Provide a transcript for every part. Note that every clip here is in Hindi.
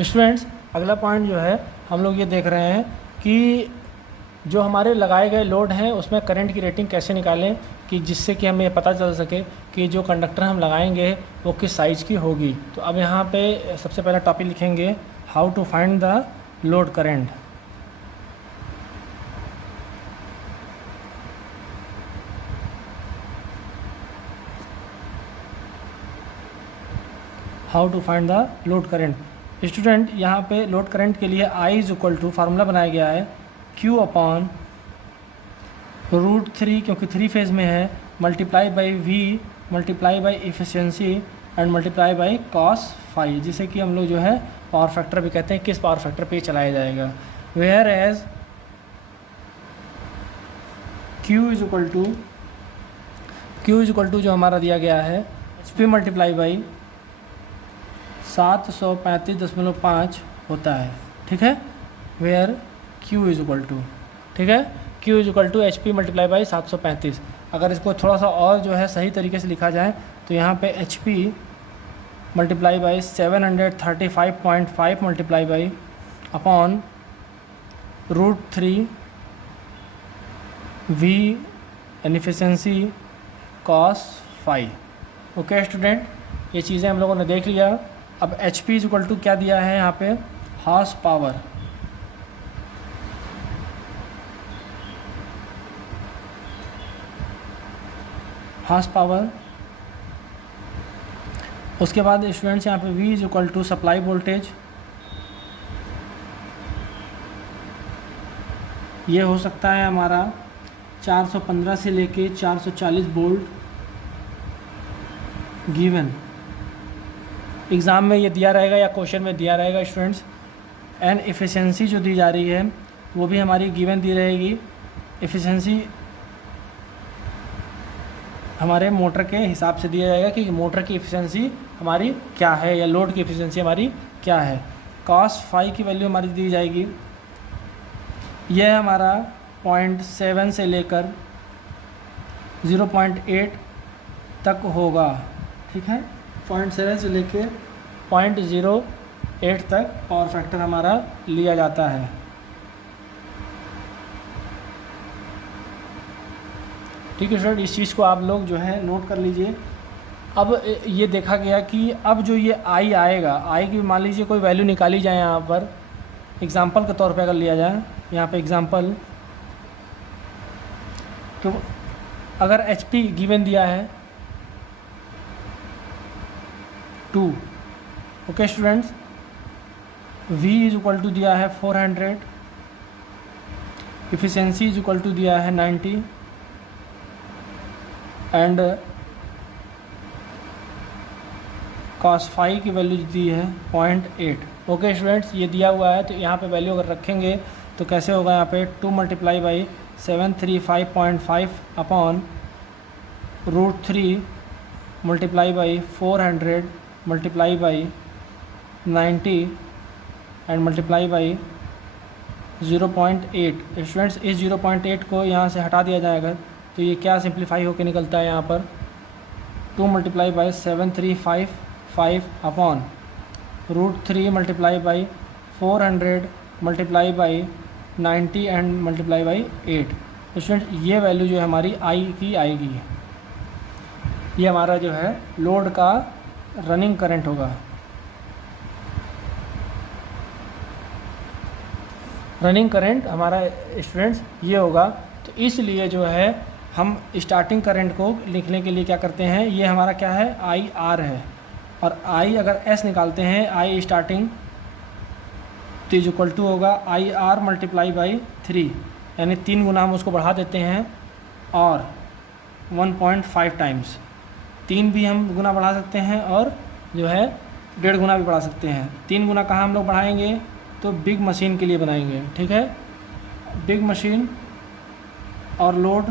स्टूडेंट्स, अगला पॉइंट जो है हम लोग ये देख रहे हैं कि जो हमारे लगाए गए लोड हैं उसमें करंट की रेटिंग कैसे निकालें कि जिससे कि हमें पता चल सके कि जो कंडक्टर हम लगाएंगे वो किस साइज़ की होगी। तो अब यहाँ पे सबसे पहला टॉपिक लिखेंगे how to find the load current. How to find the load current. Student, यहाँ पे लोड करंट के लिए I is equal to formula बनाया गया है Q अपॉन √3, क्योंकि 3 फेज़ में है, multiply by V multiply by efficiency and multiply by cos phi, जिसे कि हम लोग जो है पावर फैक्टर भी कहते हैं, किस पावर फैक्टर पे चलाया जाएगा। Where as Q is equal to जो हमारा दिया गया है HP मल्टीप्लाई बाई 735.5 होता है। ठीक है, where Q is equal to, ठीक है, Q is equal to HP multiply by 735। अगर इसको थोड़ा सा और जो है सही तरीके से लिखा जाए तो यहाँ पे HP multiply by 735.5 multiply by upon √3 V efficiency cos phi. Okay student, ये चीज़ें हम लोगों ने देख लिया। अब HP इज़ इक्वल टू क्या दिया है यहाँ पे, हॉर्स पावर। Horse power. उसके बाद स्टूडेंट्स यहाँ पे V is equal to supply voltage. ये हो सकता है हमारा 415 से लेके 440 वोल्ट गिवन। एग्ज़ाम में ये दिया रहेगा या क्वेश्चन में दिया रहेगा स्टूडेंट्स। एंड एफिशिएंसी जो दी जा रही है वो भी हमारी गिवन दी रहेगी। एफिशिएंसी हमारे मोटर के हिसाब से दिया जाएगा कि मोटर की एफिशिएंसी हमारी क्या है या लोड की एफिशिएंसी हमारी क्या है। कॉस फाई की वैल्यू हमारी दी जाएगी। यह हमारा 0.7 से लेकर 0.8 तक होगा। ठीक है, 0.7 से लेके 0.08 तक पावर फैक्टर हमारा लिया जाता है। ठीक है सर, इस चीज़ को आप लोग जो है नोट कर लीजिए। अब ये देखा गया कि अब जो ये I आएगा, I की मान लीजिए कोई वैल्यू निकाली जाए यहाँ पर, एग्जांपल के तौर पे अगर लिया जाए यहाँ पे एग्जांपल, तो अगर HP गिवन दिया है 2, okay students, V is equal to दिया है 400, एफिशिएंसी इज इक्वल टू दिया है 90 एंड कॉस फाई की वैल्यू दी है 0.8। ओके स्टूडेंट्स, ये दिया हुआ है तो यहाँ पे वैल्यू अगर रखेंगे तो कैसे होगा, यहाँ पे 2 multiply by 735.5 upon √3 multiply by 400 multiply by 90 and multiply by 0.8। Students, इस 0.8 को यहाँ से हटा दिया जाएगा तो ये क्या सिंप्लीफाई होकर निकलता है, यहाँ पर 2 multiply by 7355 upon √3 multiply by 400 multiply by 90 and multiply by 8। Student, ये वैल्यू जो है हमारी I की आएगी। ये हमारा जो है लोड का रनिंग करंट होगा। रनिंग करंट हमारा स्टूडेंट्स ये होगा। तो इसलिए जो है हम स्टार्टिंग करंट को लिखने के लिए क्या करते हैं, ये हमारा क्या है, IR है, और I अगर S निकालते हैं, I स्टार्टिंग तो इज इक्वल टू होगा IR मल्टीप्लाई बाई 3, यानी 3 गुना हम उसको बढ़ा देते हैं और 1.5 टाइम्स, 3 भी हम गुना बढ़ा सकते हैं और जो है 1.5 गुना भी बढ़ा सकते हैं। 3 गुना कहाँ हम लोग बढ़ाएंगे, तो बिग मशीन के लिए बनाएंगे। ठीक है, बिग मशीन और लोड।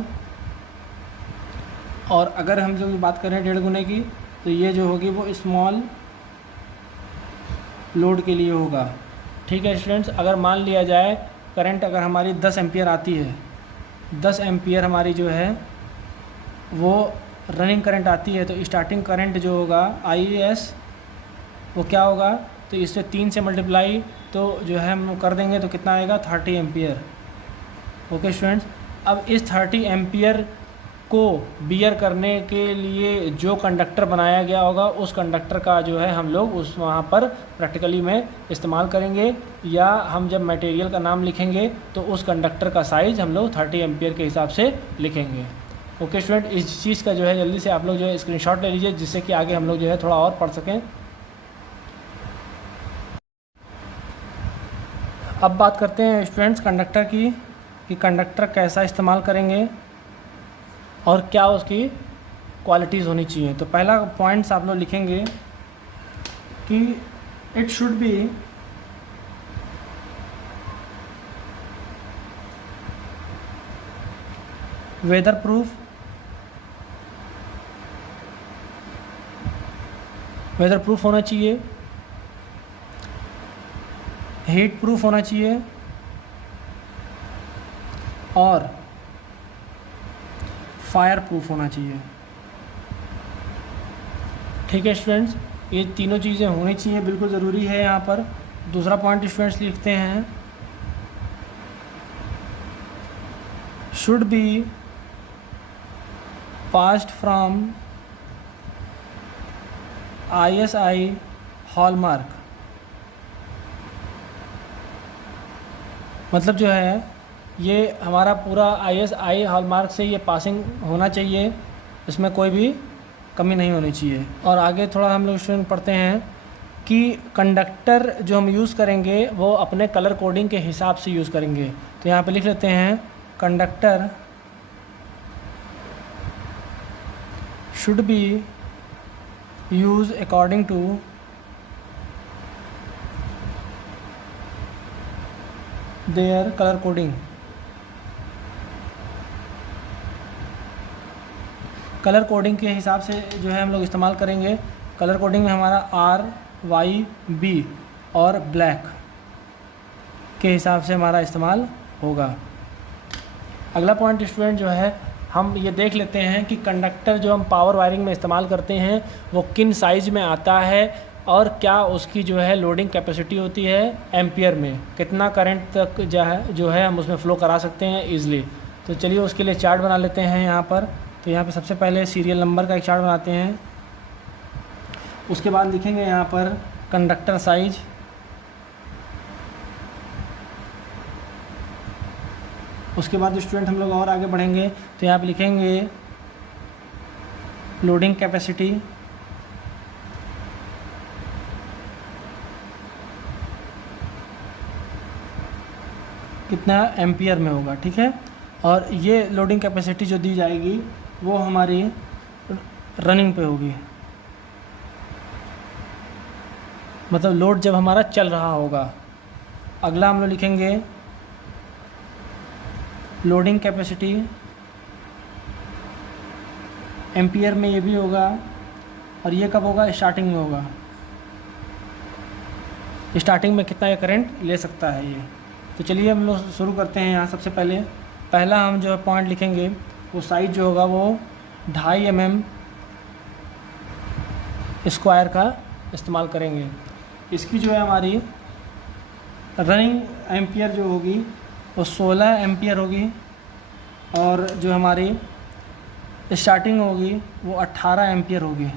और अगर हम जो बात करें 1.5 गुने की, तो ये जो होगी वो स्मॉल लोड के लिए होगा। ठीक है स्टूडेंट्स, अगर मान लिया जाए करंट अगर हमारी 10 एम्पियर आती है, 10 एम्पियर हमारी जो है वो रनिंग करंट आती है, तो स्टार्टिंग करंट जो होगा IS वो क्या होगा, तो इससे 3 से मल्टीप्लाई तो जो है हम कर देंगे तो कितना आएगा 30 एम्पियर। ओके स्टूडेंट्स, अब इस 30 एम्पियर को बियर करने के लिए जो कंडक्टर बनाया गया होगा उस कंडक्टर का जो है हम लोग उस वहाँ पर प्रैक्टिकली में इस्तेमाल करेंगे, या हम जब मटेरियल का नाम लिखेंगे तो उस कंडक्टर का साइज़ हम लोग 30 एम्पियर के हिसाब से लिखेंगे। ओके स्टूडेंट, इस चीज़ का जो है जल्दी से आप लोग जो है स्क्रीनशॉट ले लीजिए, जिससे कि आगे हम लोग जो है थोड़ा और पढ़ सकें। अब बात करते हैं स्टूडेंट्स कंडक्टर की, कि कंडक्टर कैसा इस्तेमाल करेंगे और क्या उसकी क्वालिटीज़ होनी चाहिए। तो पहला पॉइंट्स आप लोग लिखेंगे कि it should be weather proof, weather proof होना चाहिए, हीट प्रूफ होना चाहिए और फायर प्रूफ होना चाहिए। ठीक है स्टूडेंट्स, ये तीनों चीज़ें होनी चाहिए, बिल्कुल ज़रूरी है यहाँ पर। दूसरा पॉइंट स्टूडेंट्स लिखते हैं should be passed from ISI hallmark. मतलब जो है ये हमारा पूरा ISI हॉलमार्क से ये पासिंग होना चाहिए, इसमें कोई भी कमी नहीं होनी चाहिए। और आगे थोड़ा हम लोग स्टूडेंट पढ़ते हैं कि कंडक्टर जो हम यूज़ करेंगे वो अपने कलर कोडिंग के हिसाब से यूज़ करेंगे। तो यहाँ पे लिख लेते हैं conductor should be use according to their colour coding. Colour coding के हिसाब से जो है हम लोग इस्तेमाल करेंगे। कलर कोडिंग में हमारा RYB और ब्लैक के हिसाब से हमारा इस्तेमाल होगा। अगला पॉइंट स्टूडेंट जो है हम ये देख लेते हैं कि कंडक्टर जो हम पावर वायरिंग में इस्तेमाल करते हैं वो किन साइज़ में आता है और क्या उसकी जो है लोडिंग कैपेसिटी होती है एम्पियर में, कितना करंट तक जो है हम उसमें फ़्लो करा सकते हैं ईज़िली। तो चलिए उसके लिए चार्ट बना लेते हैं यहाँ पर। तो यहाँ पे सबसे पहले सीरियल नंबर का एक चार्ट बनाते हैं, उसके बाद लिखेंगे यहाँ पर कंडक्टर साइज, उसके बाद स्टूडेंट हम लोग और आगे बढ़ेंगे तो यहाँ पे लिखेंगे लोडिंग कैपेसिटी, कितना एम्पियर में होगा। ठीक है, और ये लोडिंग कैपेसिटी जो दी जाएगी वो हमारी रनिंग पे होगी, मतलब लोड जब हमारा चल रहा होगा। अगला हम लोग लिखेंगे लोडिंग कैपेसिटी एम्पियर में, ये भी होगा, और ये कब होगा, स्टार्टिंग में होगा, स्टार्टिंग में कितना ये करंट ले सकता है ये। तो चलिए हम लोग शुरू करते हैं। यहाँ सबसे पहला हम जो है पॉइंट लिखेंगे वो साइज जो होगा वो 2.5 mm स्क्वायर का इस्तेमाल करेंगे। इसकी जो है हमारी रनिंग एम्पियर जो होगी वो 16 एम्पियर होगी, और जो हमारी स्टार्टिंग होगी वो 18 एम्पियर होगी।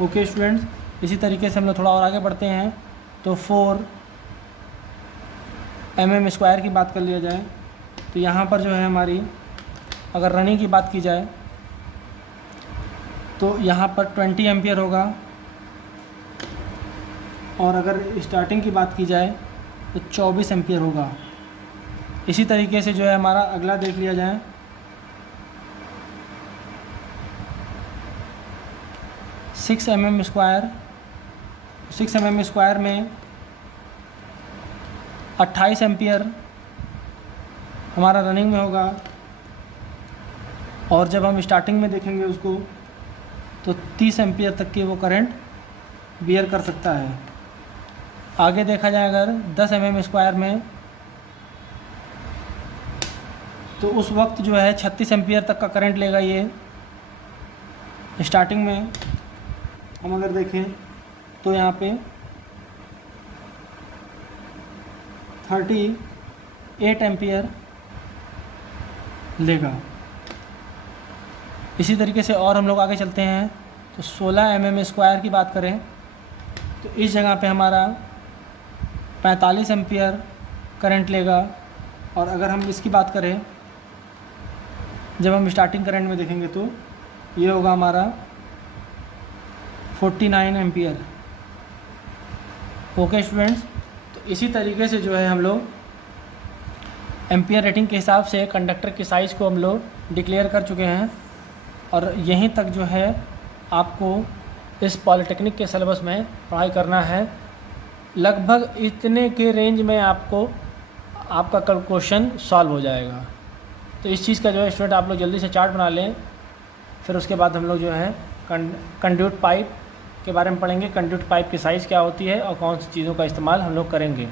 ओके स्टूडेंट्स, इसी तरीके से हम लोग थोड़ा और आगे बढ़ते हैं। तो 4 mm स्क्वायर की बात कर लिया जाए तो यहाँ पर जो है हमारी अगर रनिंग की बात की जाए तो यहाँ पर 20 एम्पियर होगा, और अगर स्टार्टिंग की बात की जाए तो 24 एम्पियर होगा। इसी तरीके से जो है हमारा अगला देख लिया जाए, 6 mm स्क्वायर, 6 mm स्क्वायर में 28 एम्पियर हमारा रनिंग में होगा, और जब हम स्टार्टिंग में देखेंगे उसको तो 30 एम्पियर तक की वो करंट बियर कर सकता है। आगे देखा जाए अगर 10 mm स्क्वायर में तो उस वक्त जो है 36 एम्पियर तक का करंट लेगा ये। स्टार्टिंग में हम अगर देखें तो यहाँ पे 38 एम्पियर लेगा। इसी तरीके से और हम लोग आगे चलते हैं। तो 16 mm² की बात करें तो इस जगह पे हमारा 45 एम्पियर करंट लेगा। और अगर हम इसकी बात करें, जब हम स्टार्टिंग करंट में देखेंगे तो ये होगा हमारा 49 एम्पियर। ओके स्टूडेंट्स, तो इसी तरीके से जो है हम लोग एम्पियर रेटिंग के हिसाब से कंडक्टर की साइज़ को हम लोग डिक्लेयर कर चुके हैं। और यहीं तक जो है आपको इस पॉलिटेक्निक के सिलेबस में पढ़ाई करना है। लगभग इतने के रेंज में आपको आपका कल क्वेश्चन सॉल्व हो जाएगा। तो इस चीज़ का जो है स्टूडेंट आप लोग जल्दी से चार्ट बना लें। फिर उसके बाद हम लोग जो है कंड्यूट पाइप के बारे में पढ़ेंगे। कंड्यूट पाइप की साइज़ क्या होती है और कौन सी चीज़ों का इस्तेमाल हम लोग करेंगे।